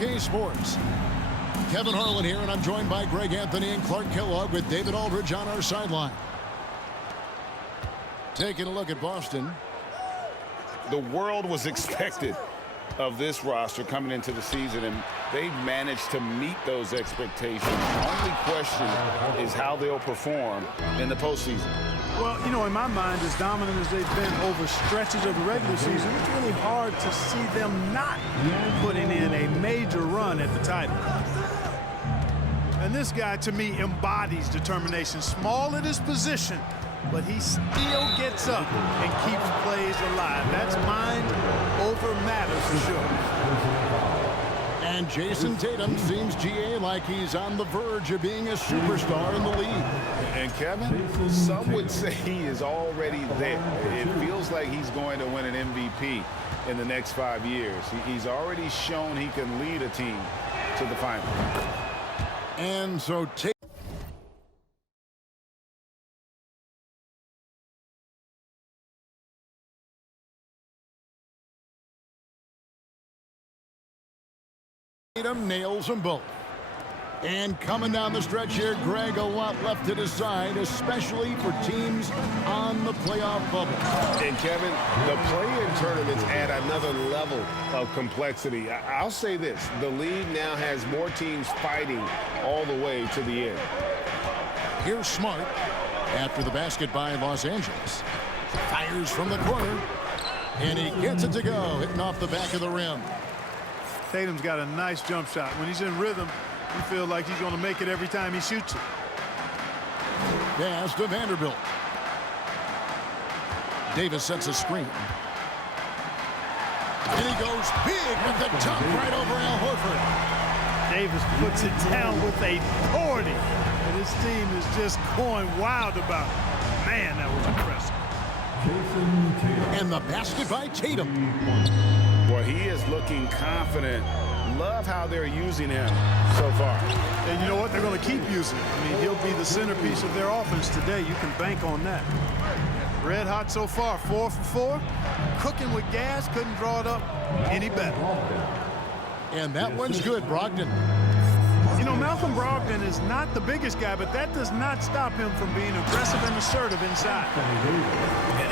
2K Sports. Kevin Harlan here, and I'm joined by Greg Anthony and Clark Kellogg with David Aldridge on our sideline. Taking a look at Boston. The world was expected of this roster coming into the season, and they've managed to meet those expectations. The only question is how they'll perform in the postseason. Well, you know, in my mind, as dominant as they've been over stretches of the regular season, it's really hard to see them not putting in a major run at the title. And this guy, to me, embodies determination. Small at his position, but he still gets up and keeps plays alive. That's mind over matter for sure. And Jason Tatum seems, GA, like he's on the verge of being a superstar in the league. And Kevin, some would say he is already there. It feels like he's going to win an MVP in the next 5 years. He's already shown he can lead a team to the final. And so Tatum nails them both. And coming down the stretch here, Greg, a lot left to decide, especially for teams on the playoff bubble. And Kevin, the play-in tournaments add another level of complexity. I'll say this, the league now has more teams fighting all the way to the end. Here's Smart after the basket by Los Angeles. Fires from the corner, and he gets it to go, hitting off the back of the rim. Tatum's got a nice jump shot. When he's in rhythm, you feel like he's going to make it every time he shoots it. Pass to Vanderbilt. Davis sets a screen. And he goes big with the dunk right over Al Horford. Davis puts it down with authority. And his team is just going wild about it. Man, that was impressive. And the basket by Tatum. Well, he is looking confident. Love how they're using him so far. And you know what? They're going to keep using him. I mean, he'll be the centerpiece of their offense today. You can bank on that. Red hot so far, 4 for 4. Cooking with gas, couldn't draw it up any better. And that one's good, Brogdon. You know, Malcolm Brogdon is not the biggest guy, but that does not stop him from being aggressive and assertive inside.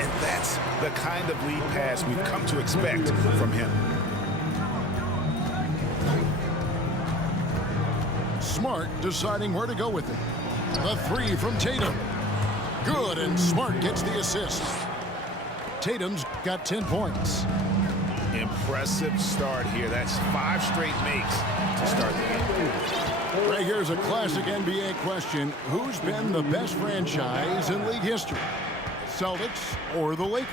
And that's the kind of lead pass we've come to expect from him. Smart deciding where to go with it. The three from Tatum. Good, and Smart gets the assist. Tatum's got 10 points. Impressive start here. That's 5 straight makes to start the game. Right, here's a classic NBA question. Who's been the best franchise in league history? Celtics or the Lakers?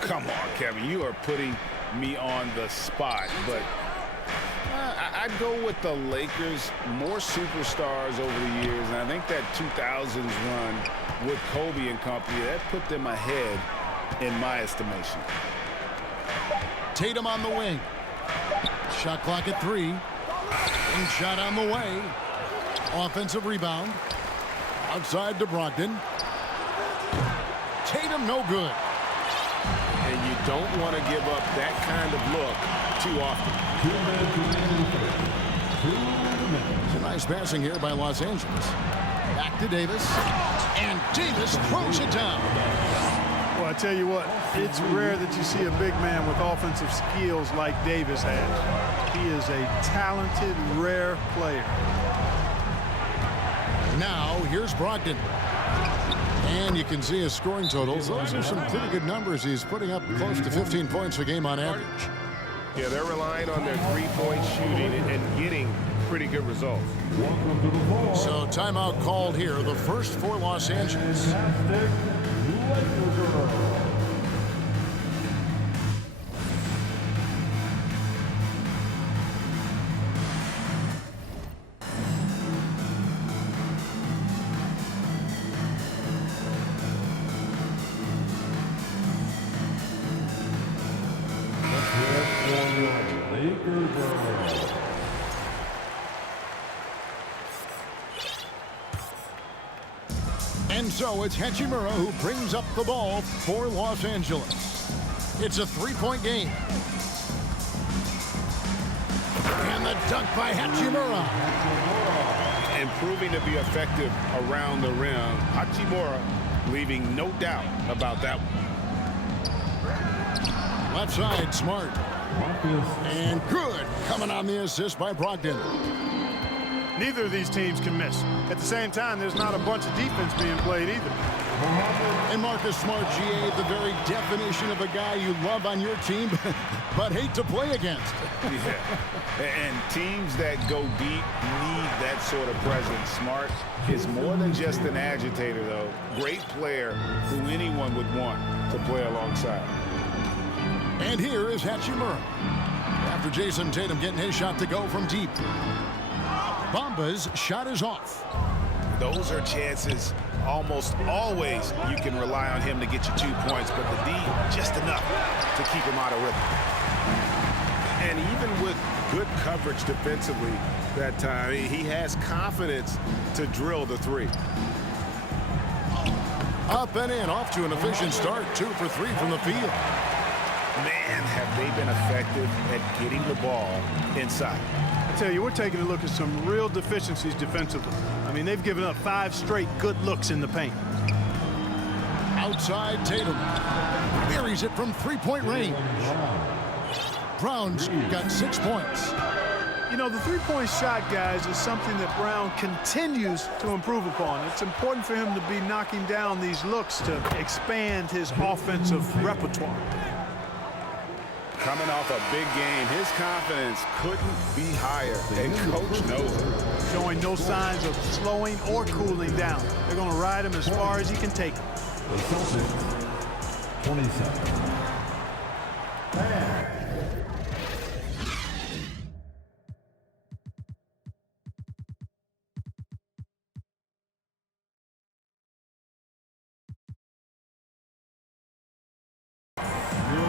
Come on, Kevin. You are putting me on the spot, but I'd go with the Lakers. More superstars over the years, and I think that 2000s run with Kobe and company, that put them ahead in my estimation. Tatum on the wing. Shot clock at 3. And shot on the way. Offensive rebound. Outside to Brogdon. Tatum no good. And you don't want to give up that kind of look too often. It's a nice passing here by Los Angeles. Back to Davis. And Davis throws it down. Well, I tell you what, it's rare that you see a big man with offensive skills like Davis has. He is a talented, rare player. Now, here's Brogdon. And you can see his scoring totals. Those are some pretty good numbers. He's putting up close to 15 points a game on average. Yeah, they're relying on their three-point shooting and getting pretty good results. So timeout called here, the first for Los Angeles. And so it's Hachimura who brings up the ball for Los Angeles. It's a three-point game. And the Dunk by Hachimura. And proving to be effective around the rim. Hachimura leaving no doubt about that one. Left side, Smart. And good. Coming on the assist by Brogdon. Neither of these teams can miss. At the same time, there's not a bunch of defense being played either. And Marcus Smart, GA, the very definition of a guy you love on your team, but hate to play against. Yeah. And teams that go deep need that sort of presence. Smart is more than just an agitator, though. Great player who anyone would want to play alongside. And here is Hachimura. After Jason Tatum getting his shot to go from deep. Bamba's shot is off. Those are chances almost always you can rely on him to get you 2 points, but the D just enough to keep him out of rhythm. And even with good coverage defensively that time, he has confidence to drill the three. Up and in, off to an efficient start. 2 for 3 from the field. Man, have they been effective at getting the ball inside. I tell you, we're taking a look at some real deficiencies defensively. I mean, they've given up 5 straight good looks in the paint. Outside Tatum. Buries it from three-point range. Brown's got 6 points. You know, the three-point shot, guys, is something that Brown continues to improve upon. It's important for him to be knocking down these looks to expand his offensive repertoire. Coming off a big game, his confidence couldn't be higher, and Coach knows it. Showing no signs of slowing or cooling down. They're going to ride him as far as he can take him. The Celtics, 27.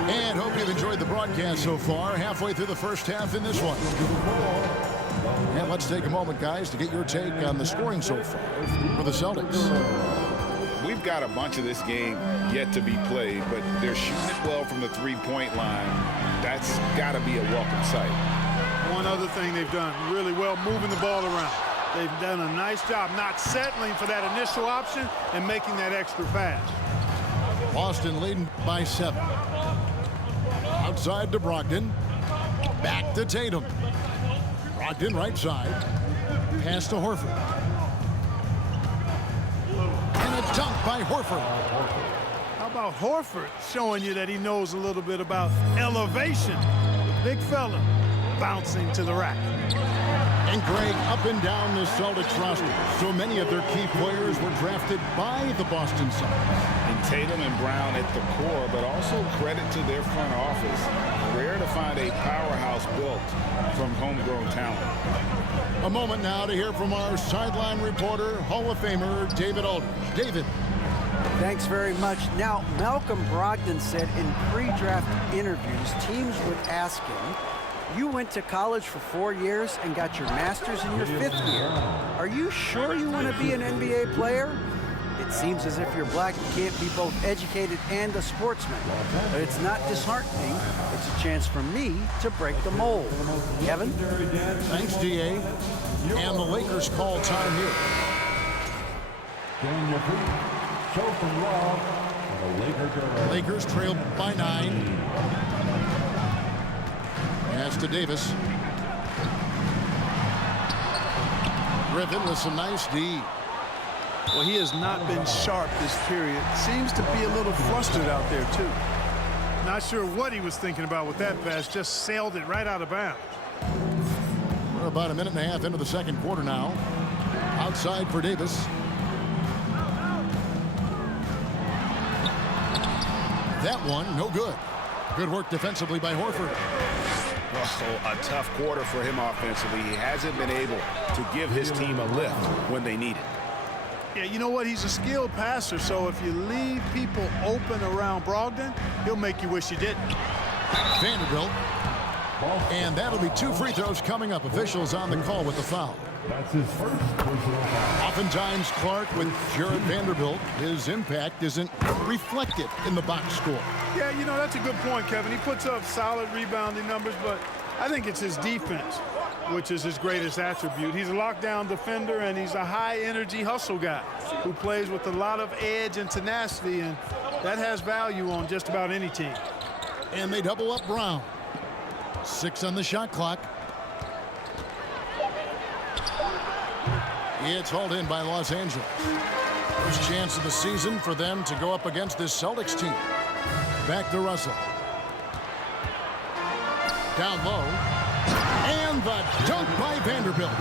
And hope you've enjoyed the broadcast so far. Halfway through the first half in this one. And let's take a moment, guys, to get your take on the scoring so far for the Celtics. We've got a bunch of this game yet to be played, but they're shooting it well from the three-point line. That's got to be a welcome sight. One other thing they've done really well, moving the ball around. They've done a nice job not settling for that initial option and making that extra pass. Boston leading by 7. Outside to Brogdon. Back to Tatum. Brogdon right side. Pass to Horford. And a dunk by Horford. How about Horford showing you that he knows a little bit about elevation? The big fella bouncing to the rack. And Greg, up and down the Celtics roster, so many of their key players were drafted by the Boston Celtics. And Tatum and Brown at the core, but also credit to their front office. Rare to find a powerhouse built from homegrown talent. A moment now to hear from our sideline reporter, Hall of Famer David Aldridge. David. Thanks very much. Now, Malcolm Brogdon said in pre-draft interviews, teams would ask him, you went to college for 4 years and got your master's in your 5th year. Are you sure you want to be an NBA player? It seems as if you're black, you can't be both educated and a sportsman. But it's not disheartening. It's a chance for me to break the mold. Kevin? Thanks, DA. And the Lakers call time here. Getting your feet. Show from Raw. The Lakers trail by 9. Pass to Davis. Griffin with some nice D. Well, he has not been sharp this period. Seems to be a little flustered out there, too. Not sure what he was thinking about with that pass. Just sailed it right out of bounds. We're about a minute and a half into the second quarter now. Outside for Davis. That one, no good. Good work defensively by Horford. Oh, a tough quarter for him offensively. He hasn't been able to give his team a lift when they need it. Yeah, you know what? He's a skilled passer, so if you leave people open around Brogdon, he'll make you wish you didn't. Vanderbilt. And that'll be 2 free throws coming up. Officials on the call with the foul. That's his first personal foul. Oftentimes, Clark, with Jared Vanderbilt, his impact isn't reflected in the box score. Yeah, you know, that's a good point, Kevin. He puts up solid rebounding numbers, but I think it's his defense. which is his greatest attribute. He's a lockdown defender, and he's a high-energy hustle guy who plays with a lot of edge and tenacity, and that has value on just about any team. And they double up Brown. 6 on the shot clock. It's hauled in by Los Angeles. First chance of the season for them to go up against this Celtics team. Back to Russell. Down low. And the dunk by Vanderbilt.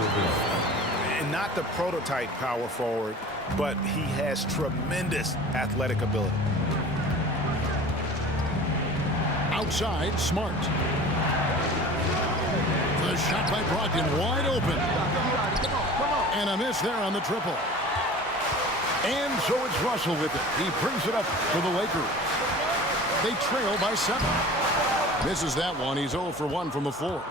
And not the prototype power forward, but he has tremendous athletic ability. Outside, Smart. The shot by Brogdon wide open. And a miss there on the triple. And so it's Russell with it. He brings it up for the Lakers. They trail by 7. Misses that one. He's 0 for 1 from the floor.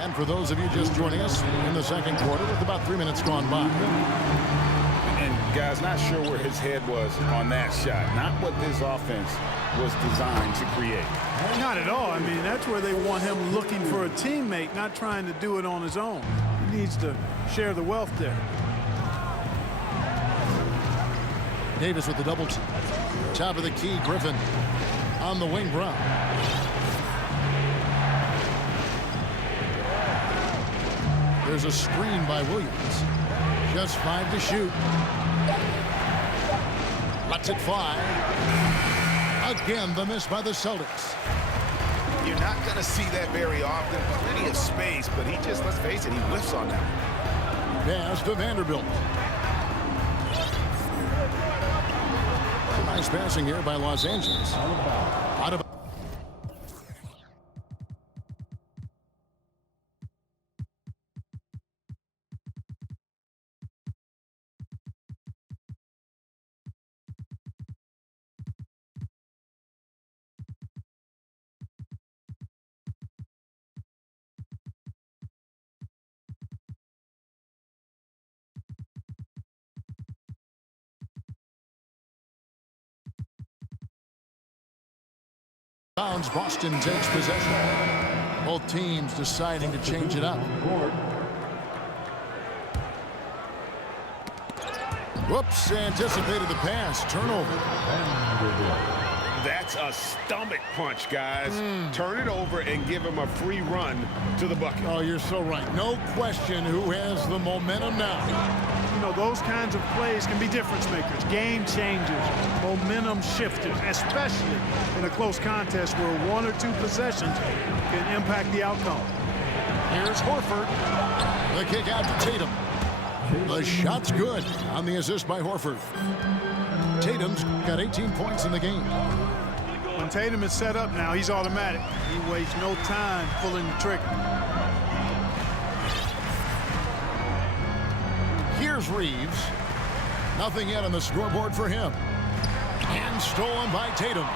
And for those of you just joining us in the second quarter with about 3 minutes gone by. And guys, not sure where his head was on that shot. Not what this offense was designed to create. Not at all. I mean, that's where they want him looking for a teammate, not trying to do it on his own. He needs to share the wealth there. Davis with the double team. Top of the key, Griffin on the wing. Brown. There's a screen by Williams. Just 5 to shoot. Lets it fly. Again, the miss by the Celtics. You're not going to see that very often. Plenty of space, but he just, let's face it, he whiffs on that. Pass to Vanderbilt. Nice passing here by Los Angeles. Out of bounds, Boston takes possession. Both teams deciding to change it up. Whoops, anticipated the pass. Turnover. That's a stomach punch, guys. Turn it over and give him a free run to the bucket. Oh, you're so right. No question who has the momentum now. You know, those kinds of plays can be difference makers, game changers, momentum shifters, especially in a close contest where 1 or 2 possessions can impact the outcome. Here's Horford. The kick out to Tatum. The shot's good on the assist by Horford. Tatum's got 18 points in the game. When Tatum is set up now, he's automatic. He wastes no time pulling the trigger. Here's Reeves. Nothing yet on the scoreboard for him. And stolen by Tatum.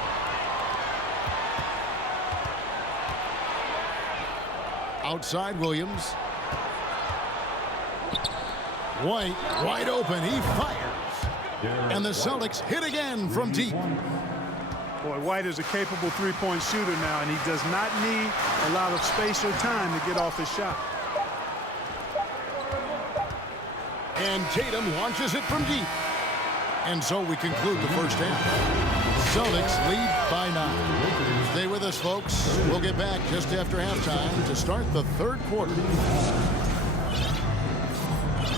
Outside Williams. White wide open. He fires. And the Celtics hit again from deep. Boy, White is a capable three-point shooter now, and he does not need a lot of space or time to get off his shot. And Tatum launches it from deep. And so we conclude the first half. Celtics lead by 9. Stay with us, folks. We'll get back just after halftime to start the third quarter.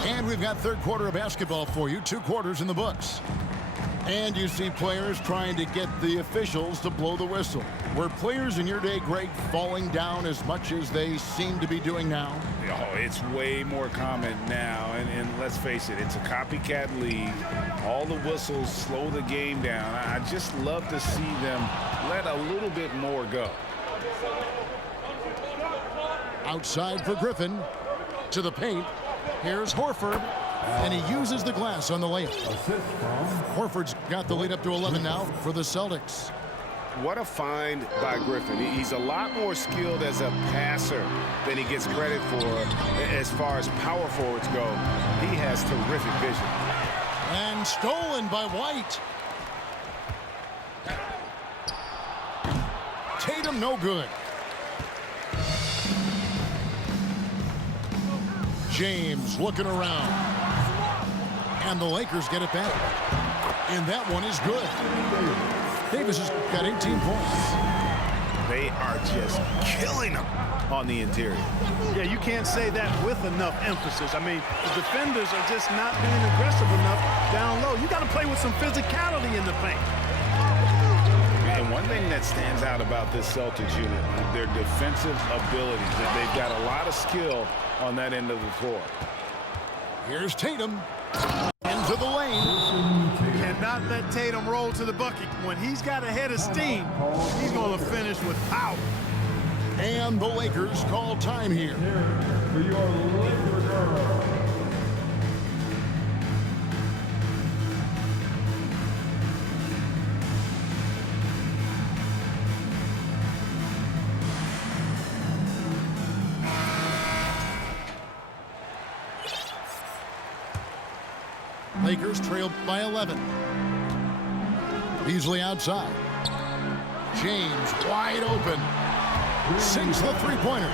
And we've got third quarter of basketball for you. 2 quarters in the books. And you see players trying to get the officials to blow the whistle. Were players in your day, Greg, falling down as much as they seem to be doing now? Oh, it's way more common now. And let's face it, it's a copycat league. All the whistles slow the game down. I just love to see them let a little bit more go. Outside for Griffin. To the paint. Here's Horford. And he uses the glass on the layup. Horford's got the lead up to 11 now for the Celtics. What a find by Griffin. He's a lot more skilled as a passer than he gets credit for as far as power forwards go. He has terrific vision. And stolen by White. Tatum one, no good. James looking around. And the Lakers get it back. And that one is good. Davis has got 18 points. They are just killing them on the interior. Yeah, you can't say that with enough emphasis. I mean, the defenders are just not being aggressive enough down low. You got to play with some physicality in the paint. And one thing that stands out about this Celtics unit, their defensive abilities. They've got a lot of skill on that end of the floor. Here's Tatum. Into the lane. Cannot let Tatum roll to the bucket. When he's got a head of steam, he's going to finish with power. And the Lakers call time here. For your Laker girl. Lakers trailed by 11. Beasley outside. James wide open. Sinks the three-pointer.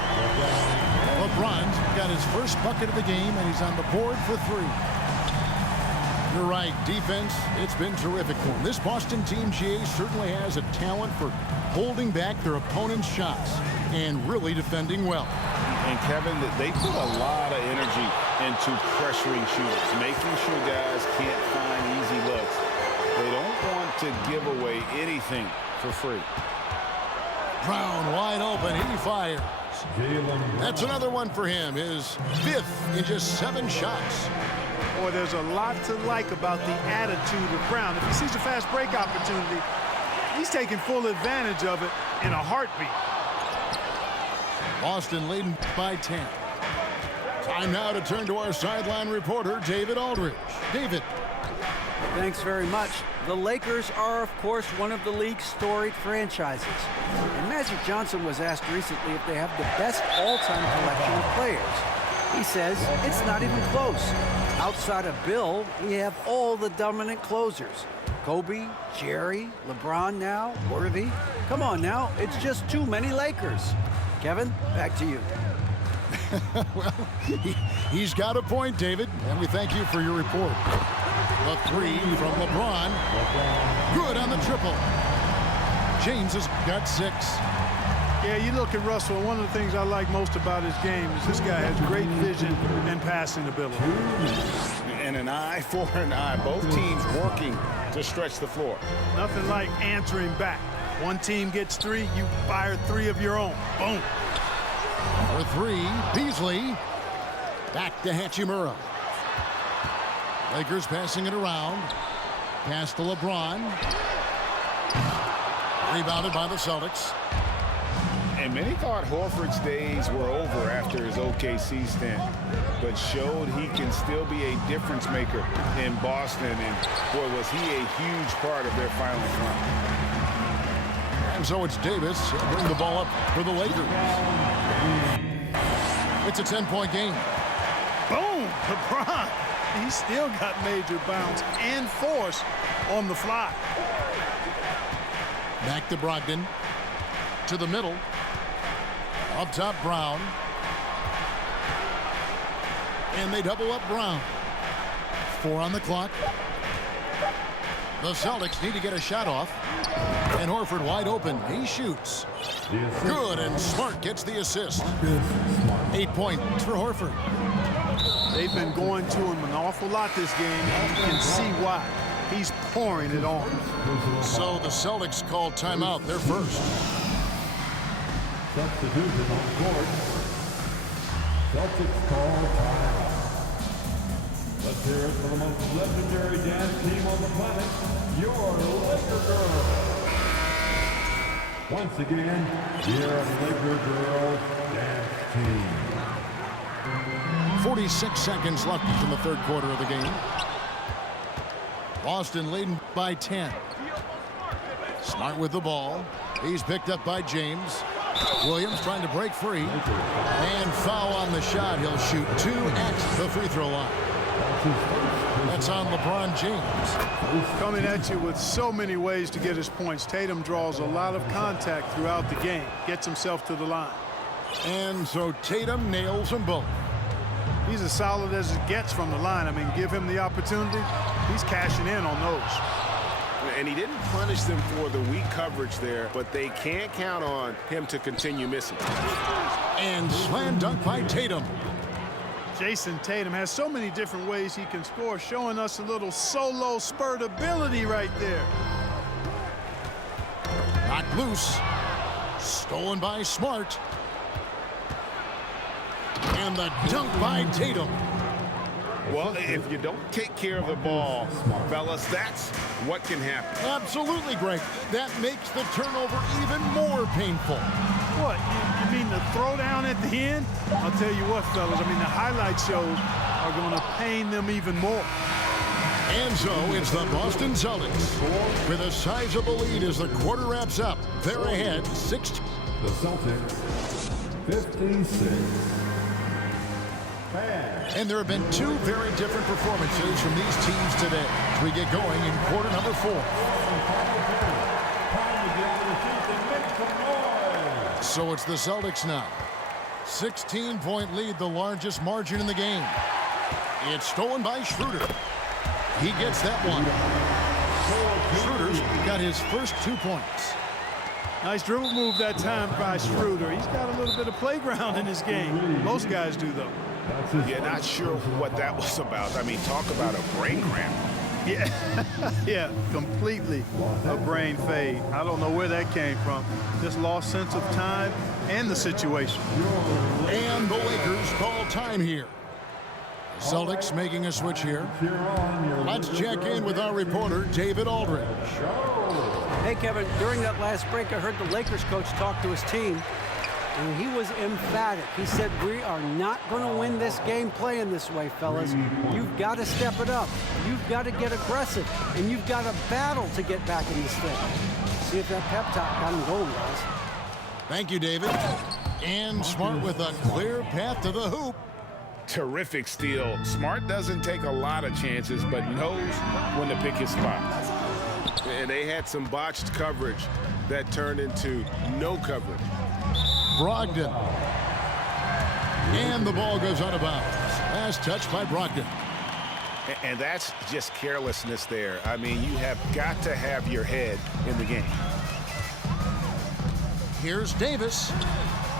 LeBron's got his first bucket of the game, and he's on the board for three. You're right, defense, it's been terrific for him. This Boston team, GA, certainly has a talent for holding back their opponent's shots and really defending well. And Kevin, they put a lot of energy into pressuring shooters, making sure guys can't find easy looks. They don't want to give away anything for free. Brown wide open, he fires. That's another one for him, his fifth in just 7 shots. Boy, there's a lot to like about the attitude of Brown. If he sees a fast break opportunity, he's taking full advantage of it in a heartbeat. Boston leading by 10. Time now to turn to our sideline reporter, David Aldridge. David. Thanks very much. The Lakers are, of course, one of the league's storied franchises. And Magic Johnson was asked recently if they have the best all-time collection of players. He says it's not even close. Outside of Bill, we have all the dominant closers. Kobe, Jerry, LeBron now, Worthy. Come on now, it's just too many Lakers. Kevin, back to you. Well, he's got a point, David, and we thank you for your report. A three from LeBron. Good on the triple. James has got 6. Yeah, you look at Russell, one of the things I like most about his game is this guy has great vision and passing ability. And an eye for an eye. Both teams working to stretch the floor. Nothing like answering back. One team gets 3, you fire 3 of your own. Boom. For 3, Beasley. Back to Hachimura. Lakers passing it around. Pass to LeBron. Rebounded by the Celtics. And many thought Horford's days were over after his OKC stint, but showed he can still be a difference maker in Boston. And boy, was he a huge part of their final run. And so it's Davis. He'll bring the ball up for the Lakers. It's a 10-point game. Boom! LeBron. He's still got major bounce and force on the fly. Back to Brogdon. To the middle. Up top, Brown. And they double up Brown. 4 on the clock. The Celtics need to get a shot off. And Horford wide open. He shoots. Good, and Smart gets the assist. 8 points for Horford. They've been going to him an awful lot this game, and you can see why. He's pouring it on. So the Celtics call timeout. They're first. Substitution on court. Celtics call timeout. Let's hear it for the most legendary dance team on the planet, your Laker Girls. Once again, your Laker Girls dance team. 46 seconds left in the third quarter of the game. Boston leading by 10. Smart with the ball. He's picked up by James. Williams trying to break free. And foul on the shot. He'll shoot 2 at the free throw line. That's on LeBron James. Coming at you with so many ways to get his points. Tatum draws a lot of contact throughout the game. Gets himself to the line. And so Tatum nails them both. He's as solid as it gets from the line. I mean, give him the opportunity. He's cashing in on those. And he didn't punish them for the weak coverage there, but they can't count on him to continue missing. And slam dunk by Tatum. Jason Tatum has so many different ways he can score, showing us a little solo spurt ability right there. Knocked loose. Stolen by Smart. And the dunk by Tatum. Well, if you don't take care of the ball, fellas, that's what can happen. Absolutely, Greg. That makes the turnover even more painful. What, you mean the throwdown at the end? I'll tell you what, fellas, I mean, the highlight shows are going to pain them even more. And so it's the Boston Celtics with a sizable lead as the quarter wraps up. They're ahead 6. The Celtics, 56. And there have been two very different performances from these teams today as we get going in quarter number 4. So it's the Celtics now. 16-point lead, the largest margin in the game. It's stolen by Schroeder. He gets that one. Schroeder's got his first 2 points. Nice dribble move that time by Schroeder. He's got a little bit of playground in his game. Most guys do, though. Yeah, not sure what that was about. I mean, talk about a brain cramp. Yeah, yeah, completely a brain fade. I don't know where that came from. Just lost sense of time and the situation. And the Lakers call time here. Celtics making a switch here. Let's check in with our reporter, David Aldridge. Hey, Kevin, during that last break, I heard the Lakers coach talk to his team, and he was emphatic. He said, we are not going to win this game playing this way, fellas. You've got to step it up. You've got to get aggressive, and you've got to battle to get back in this thing. See if that pep talk got him going, guys. Thank you, David. And Smart with a clear path to the hoop. Terrific steal. Smart doesn't take a lot of chances, but knows when to pick his spots. And they had some botched coverage that turned into no coverage. Brogdon. And the ball goes out of bounds. Last touch by Brogdon. And that's just carelessness there. I mean, you have got to have your head in the game. Here's Davis.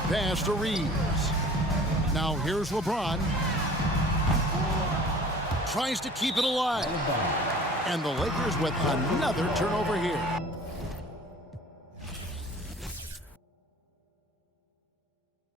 Pass to Reeves. Now here's LeBron. Tries to keep it alive. And the Lakers with another turnover here.